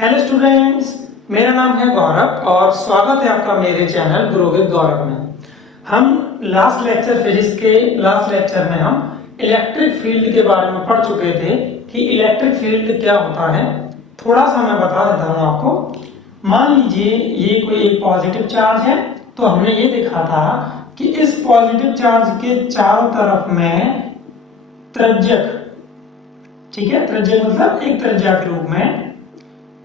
Hello students, मेरा नाम है गौरव और स्वागत है आपका मेरे चैनल ग्रो विद गौरव में। हम लास्ट लेक्चर फिजिक्स के लास्ट लेक्चर में हम इलेक्ट्रिक फील्ड के बारे में पढ़ चुके थे कि इलेक्ट्रिक फील्ड क्या होता है। थोड़ा सा मैं बता देता हूँ आपको। मान लीजिए ये कोई एक पॉजिटिव चार्ज है, तो हमने ये देखा था कि इस पॉजिटिव चार्ज के चारों तरफ में त्रिज्यक, ठीक है, त्रिज्यक मतलब एक त्रिज्या के रूप में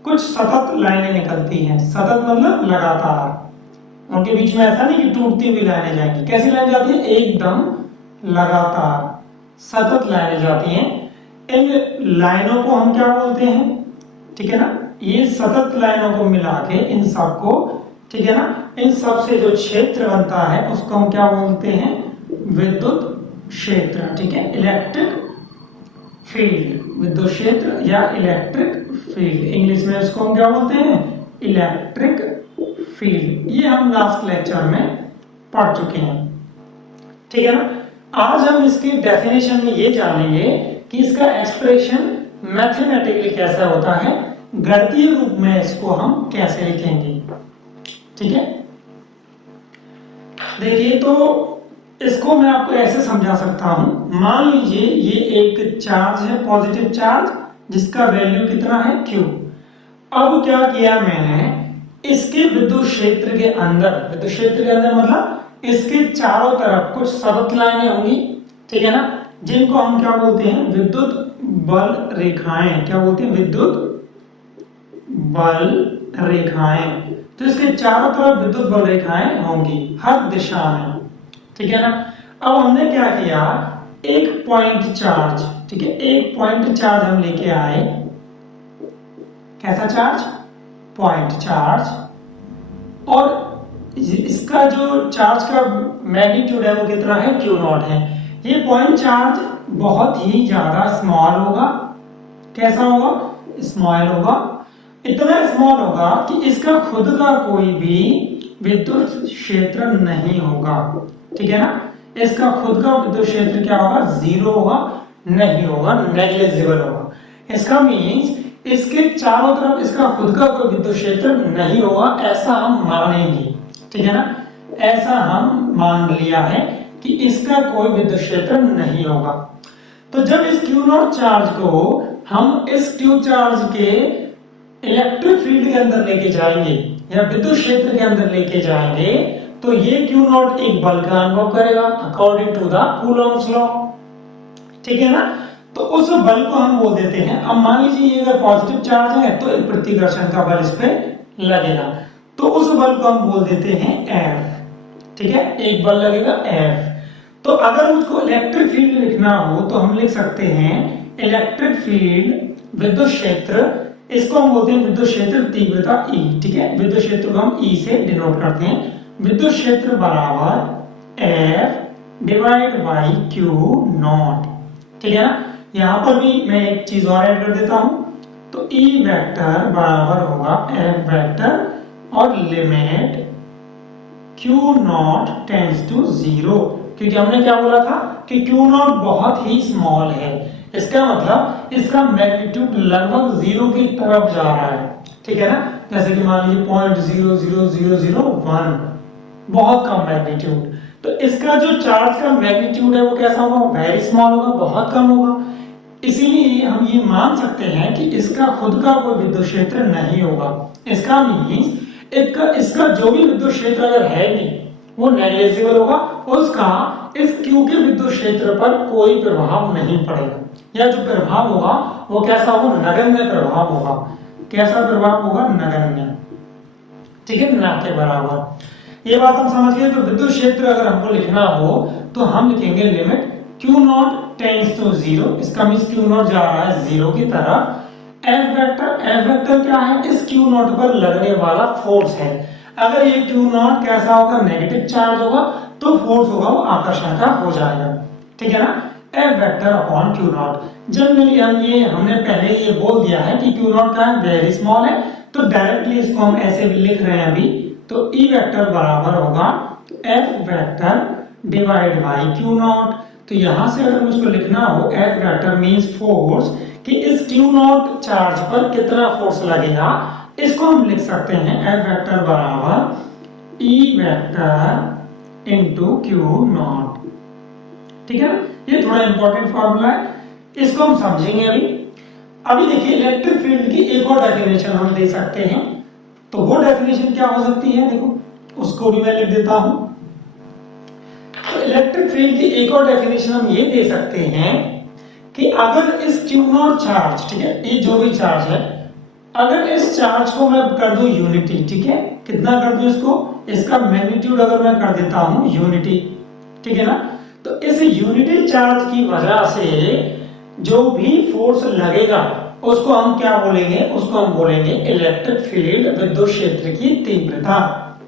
कुछ सतत लाइनें निकलती हैं। सतत मतलब लगातार, उनके बीच में ऐसा नहीं कि टूटती हुई लाइनें जाएंगी। कैसी लाइन जाती है? एकदम लगातार सतत लाइनें जाती हैं। इन लाइनों को हम क्या बोलते हैं? ठीक है ना, ये सतत लाइनों को मिला के इन सब को, ठीक है ना, इन सब से जो क्षेत्र बनता है उसको हम क्या बोलते हैं? विद्युत क्षेत्र। ठीक है, इलेक्ट्रिक फील्ड, विद्युत क्षेत्र या इलेक्ट्रिक फील्ड, इंग्लिश में इसको हम क्या बोलते हैं? Electric field. ये हम लास्ट लेक्चर में पढ़ चुके हैं, ठीक है ना। आज हम इसकी डेफिनेशन में ये जानेंगे कि इसका एक्सप्रेशन मैथमेटिकली कैसा होता है, गणितीय रूप में इसको हम कैसे लिखेंगे। ठीक है, देखिए तो इसको मैं आपको ऐसे समझा सकता हूं। मान लीजिए ये एक चार्ज है, पॉजिटिव चार्ज, जिसका वैल्यू कितना है? Q। अब क्या किया मैंने, इसके विद्युत क्षेत्र के अंदर, विद्युत क्षेत्र के अंदर मतलब इसके चारों तरफ कुछ सतत लाइनें होंगी, ठीक है ना, जिनको हम क्या बोलते हैं? विद्युत बल रेखाएं। क्या बोलते हैं? विद्युत बल रेखाएं। तो इसके चारों तरफ विद्युत बल रेखाएं होंगी हर दिशा में, ठीक है ना। अब हमने क्या किया, एक पॉइंट चार्ज, ठीक है, एक पॉइंट चार्ज हम लेके आए। कैसा चार्ज? Point charge. और इसका जो चार्ज का मैग्नीट्यूड है वो कितना है? Q नॉट है। ये पॉइंट चार्ज बहुत ही ज्यादा स्मॉल होगा। कैसा होगा? स्मॉल होगा। इतना स्मॉल होगा कि इसका खुद का कोई भी विद्युत क्षेत्र नहीं होगा, ठीक है ना। इसका खुद का विद्युत क्षेत्र क्या होगा? जीरो होगा, नहीं होगा, नेग्लिजिबल होगा। इसका मीन्स इसके चारों तरफ इसका खुद का कोई विद्युत क्षेत्र नहीं होगा, ऐसा हम मानेंगे, ठीक है ना। ऐसा हम मान लिया है कि इसका कोई विद्युत क्षेत्र नहीं होगा। तो जब इस Q नॉट चार्ज को हम इस Q चार्ज के इलेक्ट्रिक फील्ड के अंदर लेके जाएंगे या विद्युत क्षेत्र के अंदर लेके जाएंगे, तो ये Q नॉट एक बल का अनुभव करेगा according to the Coulomb's law, ठीक है ना। तो उस बल को हम बोल देते हैं, अब मान लीजिए ये अगर पॉजिटिव चार्ज है तो एक प्रतिकर्षण का बल इस पे लगेगा, तो उस बल को हम बोल देते हैं F, ठीक है, एक बल लगेगा F। तो अगर उसको इलेक्ट्रिक फील्ड लिखना हो तो हम लिख सकते हैं इलेक्ट्रिक फील्ड विद्युत क्षेत्र, इसको हम बोलते हैं विद्युत क्षेत्र तीव्रता E, ठीक है, विद्युत क्षेत्र को हम E से डिनोट करते हैं। विद्युत क्षेत्र बराबर F divide by Q not, ठीक है ना। यहां पर भी मैं एक चीज और ऐड कर देता हूं, तो E वेक्टर बराबर होगा F वेक्टर और limit Q naught tends to zero, क्योंकि हमने क्या बोला था कि Q नॉट बहुत ही स्मॉल है। इसका मतलब इसका मैग्नीट्यूड लगभग जीरो की तरफ जा रहा है, ठीक है ना। जैसे कि मान लीजिए 0.00001, बहुत कम मैग्नीट्यूड। तो इसका जो चार्ज का मैग्नीट्यूड है वो कैसा होगा? वेरी स्मॉल होगा, बहुत कम होगा। इसीलिए हम ये मान सकते हैं कि इसका खुद का कोई विद्युत क्षेत्र नहीं होगा। इसका मीन्स इसका जो भी विद्युत क्षेत्र अगर है भी वो नेग्लिजिबल होगा, उसका इस Q के विद्युत क्षेत्र पर कोई प्रभाव नहीं पड़ेगा, या जो प्रभाव होगा वो कैसा होगा? नगण्य प्रभाव होगा। कैसा प्रभाव होगा? नगण्य, ठीक है, ना के बराबर। ये बात हम समझ गए। तो विद्युत क्षेत्र अगर हमको लिखना हो तो हम लिखेंगे limit Q naught tends to zero, इसका मींस Q नॉट जा रहा है जीरो की तरफ। F वेक्टर क्या है? इस Q नॉट पर लगने वाला फोर्स है। अगर ये Q नॉट कैसा होगा? नेगेटिव चार्ज होगा, तो फोर्स होगा वो आकर्षण का हो जाएगा, ठीक है ना। F vector upon Q not. Generally हमने पहले ये बोल दिया है कि Q नॉट का वेरी स्मॉल है, तो डायरेक्टली इसको हम ऐसे भी लिख रहे हैं अभी। तो E वेक्टर बराबर होगा F vector divide by Q not. तो यहां से अगर मुझको लिखना हो F वेक्टर मींस फोर्स कि इस Q नॉट चार्ज पर कितना फोर्स लगेगा, इसको हम लिख सकते हैं F वेक्टर बराबर E vector into Q not. ठीक है ना, ये थोड़ा इंपॉर्टेंट फॉर्मूला है, इसको हम समझेंगे अभी देखिए इलेक्ट्रिक फील्ड की एक और डेफिनेशन हम दे सकते हैं। तो वो डेफिनेशन क्या हो सकती है, देखो उसको भी मैं लिख देता हूं। तो इलेक्ट्रिक फील्ड की एक और डेफिनेशन हम ये दे सकते हैं कि अगर इस Q नॉट चार्ज, ठीक है, ये जो भी चार्ज है, अगर इस चार्ज को मैं कर दूं यूनिटी, ठीक है, कितना कर दूं इसको, इसका मैग्नीट्यूड अगर मैं कर देता हूं यूनिटी, ठीक है ना, तो इस यूनिटी चार्ज की वजह से जो भी फोर्स लगेगा उसको हम क्या बोलेंगे, उसको हम बोलेंगे इलेक्ट्रिक फील्ड, विद्युत क्षेत्र की तीव्रता।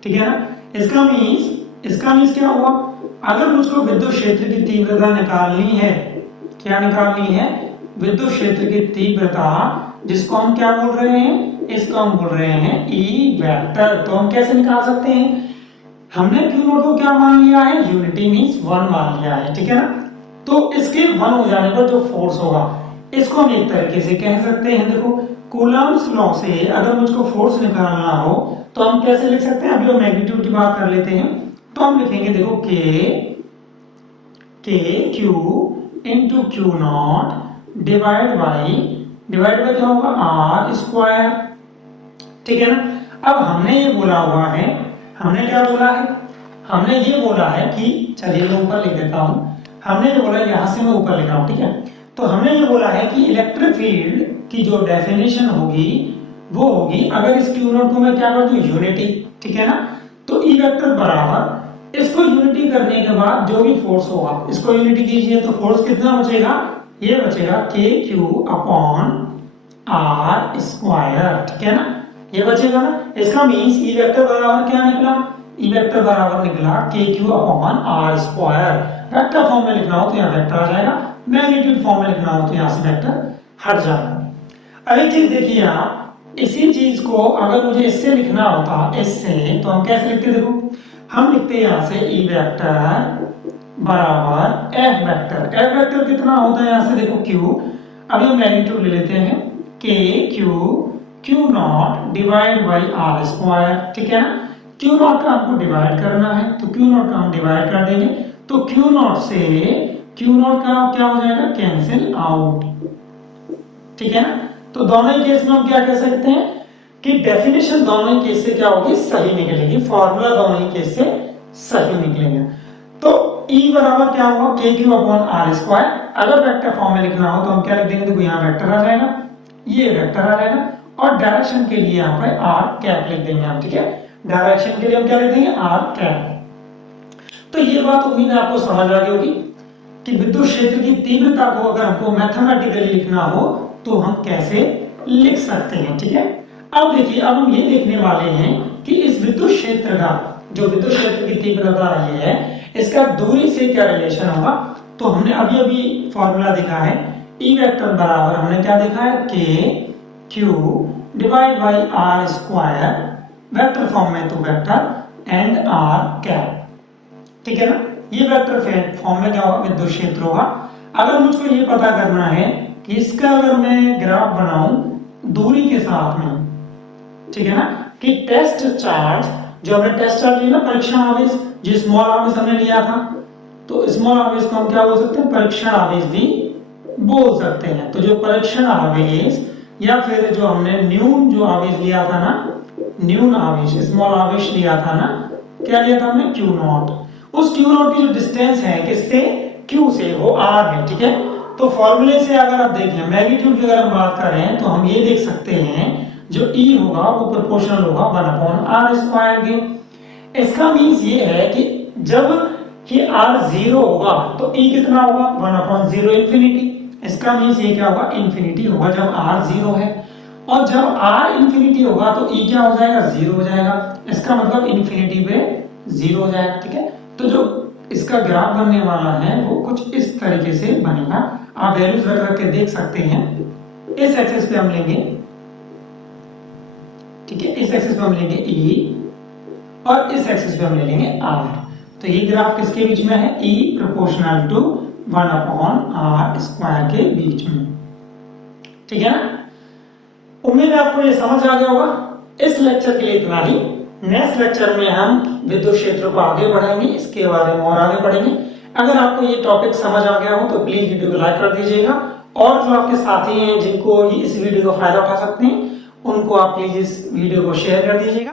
ठीक है ना, इसका मींस क्या हुआ, अगर मुझको विद्युत क्षेत्र की तीव्रता निकालनी है, क्या निकालनी है, विद्युत क्षेत्र की तीव्रता, जिसको हम क्या बोल रहे हैं, इसको हम बोल रहे हैं E वेक्टर। तो हम कैसे निकाल सकते हैं, हमने Q नॉट को क्या मान लिया है, यूनिटी मींस 1 मान लिया है। ठीक है ना, तो इसके 1 हो जाने पर जो फोर्स होगा, इसको हम एक तरीके से कह सकते हैं, देखो कूलम्ब्स लॉ से अगर मुझको फोर्स निकालना हो तो हम कैसे लिख सकते हैं, अभी हम मैग्नीट्यूड की बात कर लेते हैं। तो हम लिखेंगे देखो के Q into Q not divide by क्या होगा, आर स्क्वायर। ठीक है ना, अब हमने ये बोला हुआ है, हमने क्या बोला है, हमने ये बोला है कि, चलिए मैं ऊपर लिख देता हूं, हमने ये बोला, यहां से मैं ऊपर लिख रहा हूं, ठीक है, तो हमने ये बोला है कि इलेक्ट्रिक फील्ड की जो डेफिनेशन होगी वो होगी, अगर इस Q नॉट को मैं क्या कर दूं यूनिटी, ठीक है ना, तो E वेक्टर बराबर, इसको यूनिटी करने के बाद जो भी फोर्स होगा, इसको यूनिटी कीजिए तो फोर्स कितना बचेगा, ये बचेगा KQ अपॉन R स्क्वायर। ठीक है ना, ये बचेगा ना, इसका मींस E वेक्टर बराबर क्या निकला, E वेक्टर बराबर निकला KQ upon R square. Vector form में लिखना हो तो यहाँ वेक्टर आ जाएगा, मैग्नीट्यूड फॉर्म में लिखना हो तो यहाँ से वेक्टर हट जाएगा। अब एक चीज देखिए आप, इसी चीज को अगर मुझे इससे लिखना होता, इससे, तो हम कैसे लिखते, देखो हम लिखते यहाँ से E वेक्टर बराबर F वेक्टर। F वेक्टर कितना होता है यहाँ से, देखो Q, अभी हम मैग्नीट्यूड ले लेते हैं, Q not divide by R square. ठीक है ना, Q नॉट का हमको डिवाइड करना है, तो Q नॉट का हम डिवाइड कर देंगे, तो Q नॉट से Q नॉट का क्या हो जाएगा, कैंसिल आउट। ठीक है ना, तो दोनों ही केस में हम क्या कह सकते हैं कि डेफिनेशन दोनों ही केस से क्या होगी, सही निकलेगी, फॉर्मूला दोनों ही केस से सही निकलेगा। तो E बराबर क्या होगा, KQ अपॉन R स्क्वायर। अगर वेक्टर फॉर्म में लिखना हो तो हम क्या लिख देंगे, देखो यहाँ वेक्टर आ जाएगा, ये वेक्टर आ जाएगा, और डायरेक्शन के लिए यहाँ पे R कैप लिख देंगे हम। ठीक है, डायरेक्शन के लिए हम क्या लिख देंगे, R कैप। तो ये बात उम्मीद है आपको समझ आ गई होगी कि विद्युत क्षेत्र की तीव्रता को अगर हमको मैथमेटिकली लिखना हो तो हम कैसे लिख सकते हैं। ठीक है, अब देखिए, अब हम ये देखने वाले हैं कि इस विद्युत क्षेत्र का, जो विद्युत क्षेत्र की तीव्रता रही है, इसका दूरी से क्या रिलेशन होगा। तो हमने अभी अभी फॉर्मूला देखा है, E वेक्टर बराबर हमने क्या देखा है, KQ divide by R square, vector form में तो वेक्टर एंड R कैप। ठीक है ना, ये वेक्टर फॉर्म में क्या होगा, विद्युत क्षेत्र होगा। अगर मुझको ये पता करना है कि इसका अगर मैं ग्राफ बनाऊं दूरी के साथ में, ठीक है ना, कि टेस्ट चार्ज, जो हमने टेस्ट चार्ज लिया ना, परीक्षण आवेश, जो स्मॉल आवेश हमने लिया था, तो स्मॉल आवेश को हम क्या बोल सकते हैं, परीक्षण आवेश भी बोल सकते हैं। तो जो परीक्षण आवेश या फिर जो हमने न्यून जो आवेश लिया था ना, न्यून आवेश, स्मॉल आवेश लिया था ना, क्या लिया था हमने, Q नॉट। उस Q नॉट की जो डिस्टेंस है किससे, Q से, वो R है। ठीक है, तो फॉर्मूले से अगर आप देखें, मैग्नीट्यूड की अगर हम बात करें तो हम ये देख सकते हैं जो E होगा वो प्रोपोर्शनल होगा 1/r स्क्वायर के। इसका मींस ये है कि जब कि R 0 होगा तो E कितना होगा, 1/0 इंफिनिटी। इसका मींस ये क्या होगा, इंफिनिटी होगा जब R 0 है, और जब R इंफिनिटी होगा तो E क्या हो जाएगा, 0 हो जाएगा। इसका मतलब इंफिनिटी पे 0 हो जाएगा। ठीक है, तो जो इसका ग्राफ बनने वाला है वो कुछ इस तरीके से बनेगा। आप वैल्यूज रख रख के देख सकते हैं। इस एक्सिस पे हम लेंगे, ठीक है, इस एक्सिस पे हम लेंगे E और इस एक्सिस पे हम ले लेंगे R। तो ये ग्राफ किसके बीच में है, E प्रोपोर्शनल टू 1/r² के बीच में। ठीक है ना? उम्मीद है आपको ये समझ आ गया होगा। इस लेक्चर के लिए इतना ही। नेक्स्ट लेक्चर में हम विद्युत क्षेत्र को आगे बढ़ाएंगे, इसके बारे में और आगे पढ़ेंगे। अगर आपको ये टॉपिक समझ आ गया हो तो प्लीज वीडियो को लाइक कर दीजिएगा, और जो आपके साथी हैं जिनको इस वीडियो का फायदा उठा सकते हैं उनको आप प्लीज इस वीडियो को शेयर कर दीजिएगा।